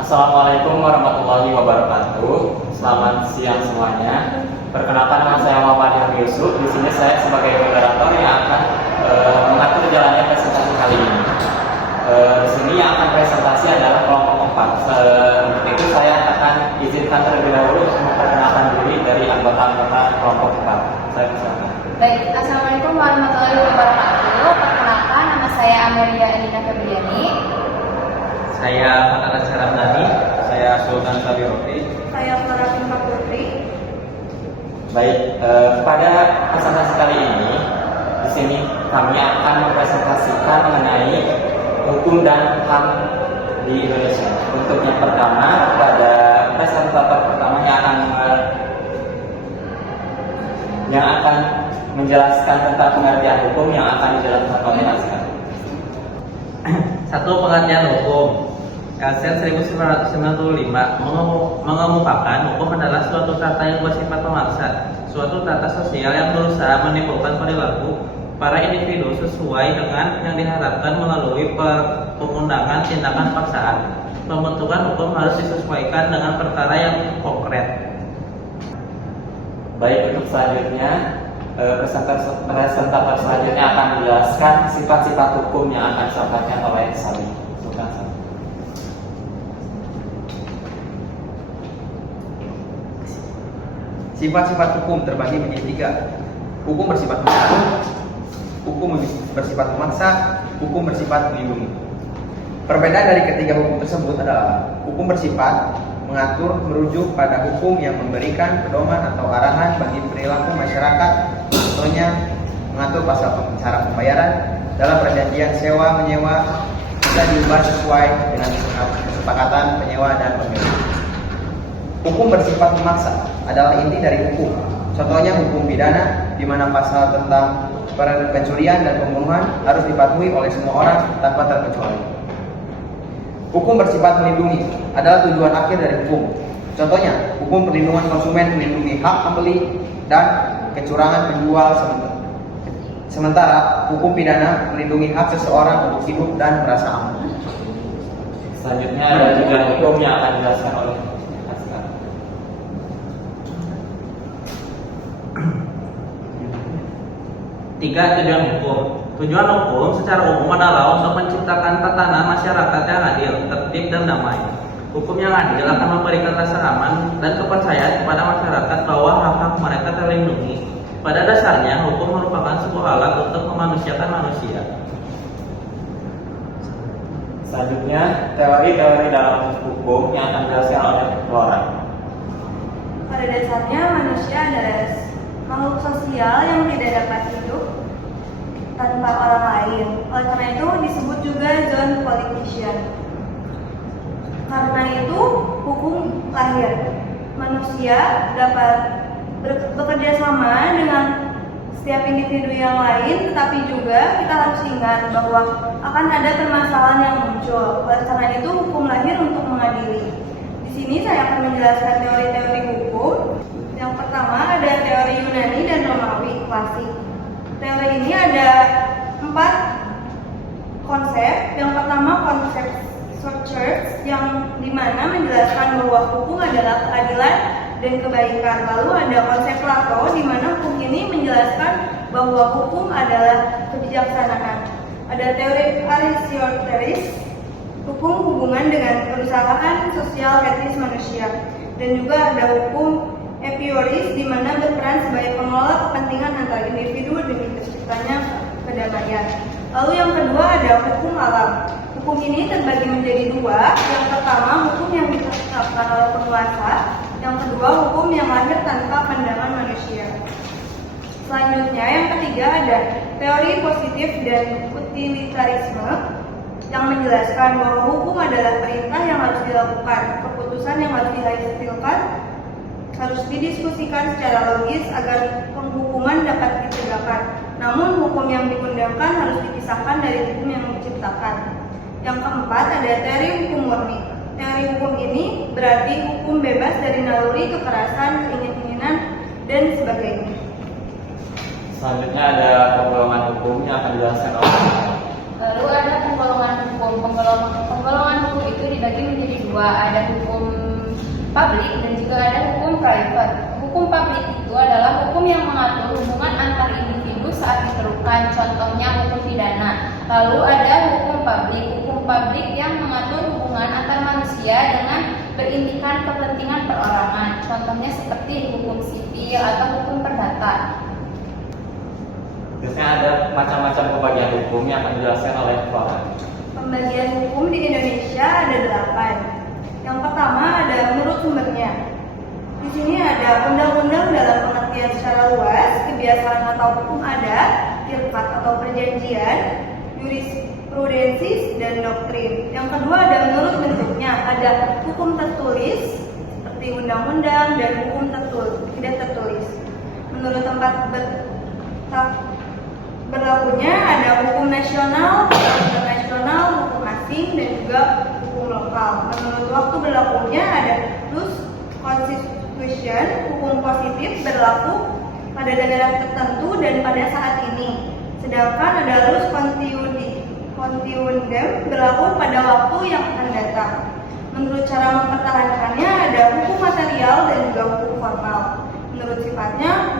Assalamualaikum warahmatullahi wabarakatuh. Selamat siang semuanya. Perkenalkan, nama saya Muhammad Ilham Yusuf. Di sini saya sebagai moderator yang akan mengatur jalannya presentasi kali ini. Di sini yang akan presentasi adalah kelompok 4. Untuk itu saya akan izinkan terlebih dahulu untuk memperkenalkan diri dari anggota-anggota kelompok 4. Saya persilakan. Baik, Assalamualaikum warahmatullahi wabarakatuh. Perkenalkan, nama saya Amelia Elina Febriani. Saya Fathah Saramdhani. Saya Sultan Sabirofi. Saya Farah Putri. Baik, pada presentasi kali ini di sini kami akan mempresentasikan mengenai hukum dan HAM di Indonesia. Untuk yang pertama, pada presentator pertama yang akan menjelaskan tentang pengertian hukum yang akan dijelaskan oleh Azhar. Satu, pengertian hukum. LCN 1995 mengemukakan hukum adalah suatu tata yang bersifat memaksa, suatu tata sosial yang berusaha menimbulkan perilaku para individu sesuai dengan yang diharapkan melalui pengundangan tindakan paksaan. Pembentukan hukum harus disesuaikan dengan perkara yang konkret. Baik, untuk selanjutnya presentator selanjutnya akan menjelaskan sifat-sifat hukum yang akan disampaikan oleh Sali. Sifat-sifat hukum terbagi menjadi 3. Hukum bersifat mengatur, hukum bersifat memaksa, hukum bersifat melindungi. Perbedaan dari ketiga hukum tersebut adalah hukum bersifat mengatur merujuk pada hukum yang memberikan pedoman atau arahan bagi perilaku masyarakat. Contohnya mengatur pasal cara pembayaran dalam perjanjian sewa menyewa bisa diubah sesuai dengan kesepakatan penyewa dan pemilik. Hukum bersifat memaksa adalah inti dari hukum. Contohnya hukum pidana, di mana pasal tentang pencurian dan pembunuhan harus dipatuhi oleh semua orang tanpa terkecuali. Hukum bersifat melindungi adalah tujuan akhir dari hukum. Contohnya, hukum perlindungan konsumen melindungi hak pembeli dan kecurangan penjual. Sementara hukum pidana melindungi hak seseorang untuk hidup dan merasa aman. Selanjutnya ada juga hukum yang akan dijelaskan oleh Azhar. Tiga, tujuan hukum. Tujuan hukum secara umum adalah untuk menciptakan tatanan masyarakat yang adil, tertib, dan damai. Hukum yang adil akan memberikan rasa aman dan kepercayaan kepada masyarakat bahwa hak-hak mereka terlindungi. Pada dasarnya, hukum merupakan sebuah alat untuk memanusiakan manusia. Selanjutnya, teori-teori dalam hukum yang akan dijelaskan oleh Laura. Pada dasarnya, manusia adalah makhluk sosial yang tidak dapat hidup tanpa orang lain. Oleh karena itu disebut juga zone politician. Karena itu hukum lahir. Manusia dapat bekerja sama dengan setiap individu yang lain, tetapi juga kita harus ingat bahwa akan ada permasalahan yang muncul. Oleh karena itu hukum lahir untuk mengadili. Di sini saya akan menjelaskan teori-teori hukum. Yang pertama ada teori Yunani dan Romawi klasik. Teori ini ada 4 konsep. Yang pertama konsep Sochers yang dimana menjelaskan bahwa hukum adalah keadilan dan kebaikan. Lalu ada konsep Plato di mana hukum ini menjelaskan bahwa hukum adalah kebijaksanaan. Ada teori Aristoteles, hukum hubungan dengan perusahaan sosial etis manusia. Dan juga ada hukum Epicurus di mana berperan sebagai pengelola kepentingan antara individu demi terciptanya kedamaian. Lalu yang kedua ada hukum alam. Hukum ini terbagi menjadi 2. Yang pertama hukum yang ditetapkan oleh penguasa. Yang kedua hukum yang lahir tanpa pandangan manusia. Selanjutnya yang ketiga ada teori positif dan utilitarisme yang menjelaskan bahwa hukum adalah perintah yang harus dilakukan, keputusan yang harus dihasilkan harus didiskusikan secara logis agar penghukuman dapat ditegakkan. Namun hukum yang diundangkan harus dipisahkan dari hukum yang diciptakan. Yang keempat ada teori hukum murni. Teori hukum ini berarti hukum bebas dari naluri, kekerasan, keinginan, dan sebagainya. Selanjutnya ada penggolongan hukum yang akan dijelaskan oleh Lalu ada penggolongan hukum. Penggolongan Golongan hukum itu dibagi menjadi dua, ada hukum publik dan juga ada hukum private. Hukum publik itu adalah hukum yang mengatur hubungan antar individu saat diperlukan, contohnya hukum pidana. Lalu ada hukum publik yang mengatur hubungan antar manusia dengan berintikan kepentingan perorangan, contohnya seperti hukum sipil atau hukum perdata. Biasanya ada macam-macam pembagian hukum yang akan dijelaskan oleh Flora. Pembagian hukum di Indonesia ada 8. Yang pertama ada menurut sumbernya. Di sini ada undang-undang dalam pengertian secara luas, kebiasaan atau hukum adat, firqat atau perjanjian, jurisprudensi dan doktrin. Yang kedua ada menurut bentuknya, ada hukum tertulis seperti undang-undang dan hukum tidak tertulis. Menurut tempat berlakunya ada hukum nasional, hukum internasional, hukum asing dan juga hukum lokal. Menurut waktu berlakunya ada rules constitution, hukum positif berlaku pada daerah tertentu dan pada saat ini. Sedangkan ada rules continuum berlaku pada waktu yang akan datang. Menurut cara mempertahankannya ada hukum material dan juga hukum formal. Menurut sifatnya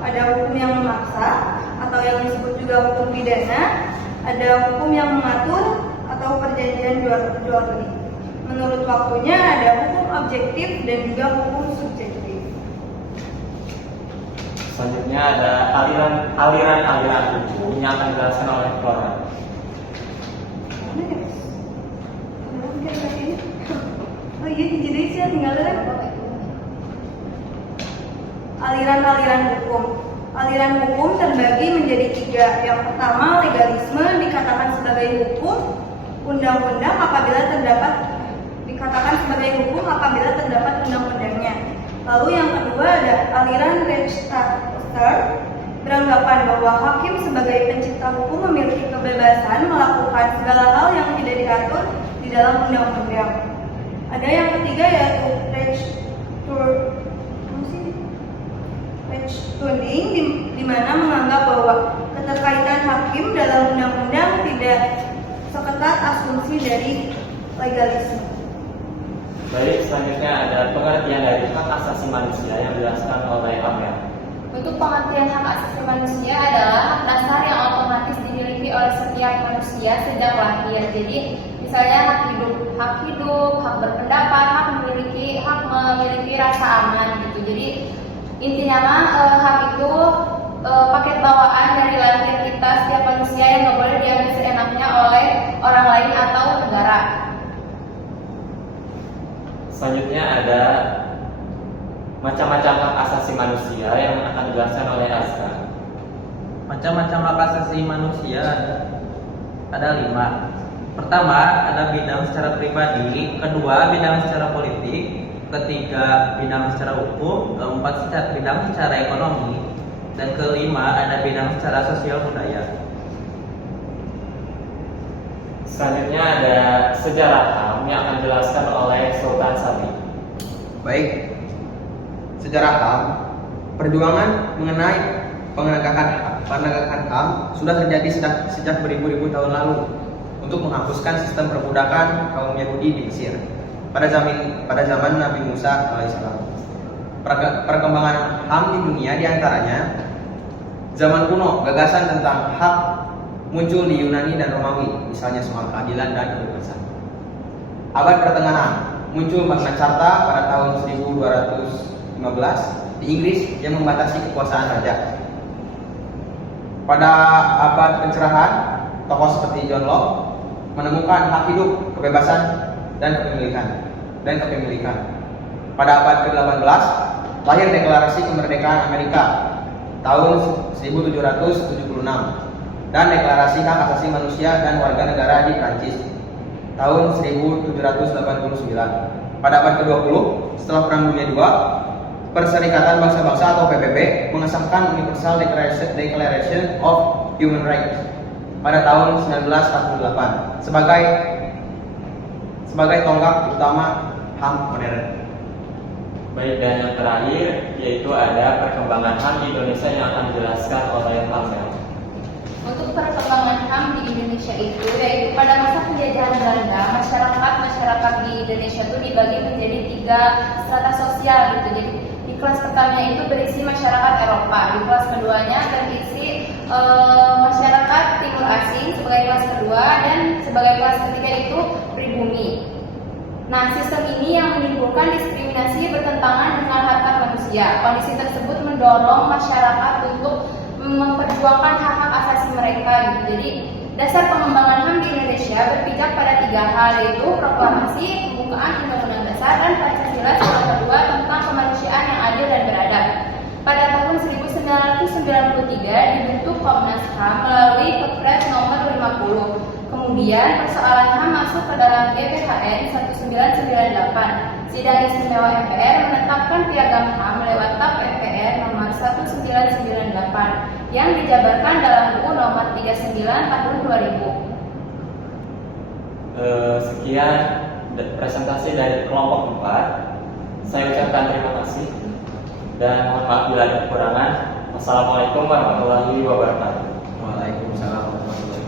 ada hukum yang memaksa atau yang disebut juga hukum pidana, ada hukum yang mengatur atau perjanjian jual beli. Menurut waktunya ada hukum objektif dan juga hukum subjektif. Selanjutnya ada aliran-aliran hukum yang akan dijelaskan oleh Flora. Oh iya, jadi saya tinggal aliran-aliran hukum. Aliran hukum terbagi menjadi 3. Yang pertama, legalisme dikatakan sebagai hukum undang-undang apabila terdapat undang-undangnya. Lalu yang kedua ada aliran Rechtsstaat beranggapan bahwa hakim sebagai pencipta hukum memiliki kebebasan melakukan segala hal yang tidak diatur di dalam undang-undang. Ada yang ketiga yaitu Rechtstunding di mana menganggap bahwa keterkaitan hakim dalam undang-undang tidak seketat asumsi dari legalisme. Baik, selanjutnya ada pengertian dari hak asasi manusia yang dijelaskan oleh Amel. Untuk pengertian hak asasi manusia adalah hak dasar yang otomatis dimiliki oleh setiap manusia sejak lahir. Jadi misalnya hak hidup, hak berpendapat, hak memiliki rasa aman gitu. Jadi intinya hak itu paket bawaan dari lahir kita setiap manusia yang nggak boleh diambil seenaknya oleh orang lain atau negara. Selanjutnya ada macam-macam hak asasi manusia yang akan dijelaskan oleh Azkar. Macam-macam hak asasi manusia ada 5. Pertama, ada bidang secara pribadi. Kedua, bidang secara politik. Ketiga, bidang secara hukum. Keempat, bidang secara ekonomi. Dan kelima, ada bidang secara sosial budaya. Selanjutnya ada sejarah HAM yang akan dijelaskan oleh Sultan Sabi. Baik, sejarah HAM, perjuangan mengenai penegakan HAM sudah terjadi sejak beribu-ribu tahun lalu untuk menghapuskan sistem perbudakan kaum Yahudi di Mesir pada zaman Nabi Musa alaihissalam. Perkembangan HAM di dunia diantaranya zaman kuno, gagasan tentang hak muncul di Yunani dan Romawi, misalnya soal keadilan dan kebebasan. Abad pertengahan, muncul Magna Carta pada tahun 1215 di Inggris yang membatasi kekuasaan raja. Pada abad pencerahan, tokoh seperti John Locke menemukan hak hidup, kebebasan, dan kepemilikan. Pada abad ke-18, lahir Deklarasi Kemerdekaan Amerika tahun 1776 dan Deklarasi Hak Asasi Manusia dan Warga Negara di Prancis tahun 1789. Pada abad ke-20, setelah Perang Dunia II, Perserikatan Bangsa-Bangsa atau PBB mengesahkan Universal Declaration of Human Rights pada tahun 1948 sebagai tonggak utama HAM modern. Baik, dan yang terakhir yaitu ada perkembangan HAM di Indonesia yang akan dijelaskan oleh Amel. Untuk perkembangan HAM di Indonesia itu, yaitu pada masa penjajahan Belanda, masyarakat di Indonesia itu dibagi menjadi 3 strata sosial gitu. Jadi di kelas pertamanya itu berisi masyarakat Eropa, di kelas keduanya berisi masyarakat Timur Asing sebagai kelas kedua, dan sebagai kelas ketiga itu pribumi. Nah, sistem ini yang menimbulkan diskriminasi bertentangan dengan hak hak manusia. Kondisi tersebut mendorong masyarakat untuk memperjuangkan hak-hak asasi mereka gitu. Jadi dasar pengembangan HAM di Indonesia berpijak pada 3 hal, yaitu proklamasi, pembukaan Undang-Undang Dasar, dan Pancasila yang kedua tentang kemanusiaan yang adil dan beradab. Pada tahun 1993 dibentuk Komnas HAM melalui Kepres nomor 50. Kemudian persoalan HAM masuk ke dalam GPHN 1998. Sidang Istimewa MPR menetapkan Piagam HAM lewat TAP MPR nomor 1998 yang dijabarkan dalam UU nomor 39 tahun 2000. Sekian presentasi dari kelompok 4. Saya ucapkan terima kasih dan mohon maaf bila ada kekurangan. Wassalamualaikum warahmatullahi wabarakatuh. Waalaikumsalam warahmatullahi wabarakatuh.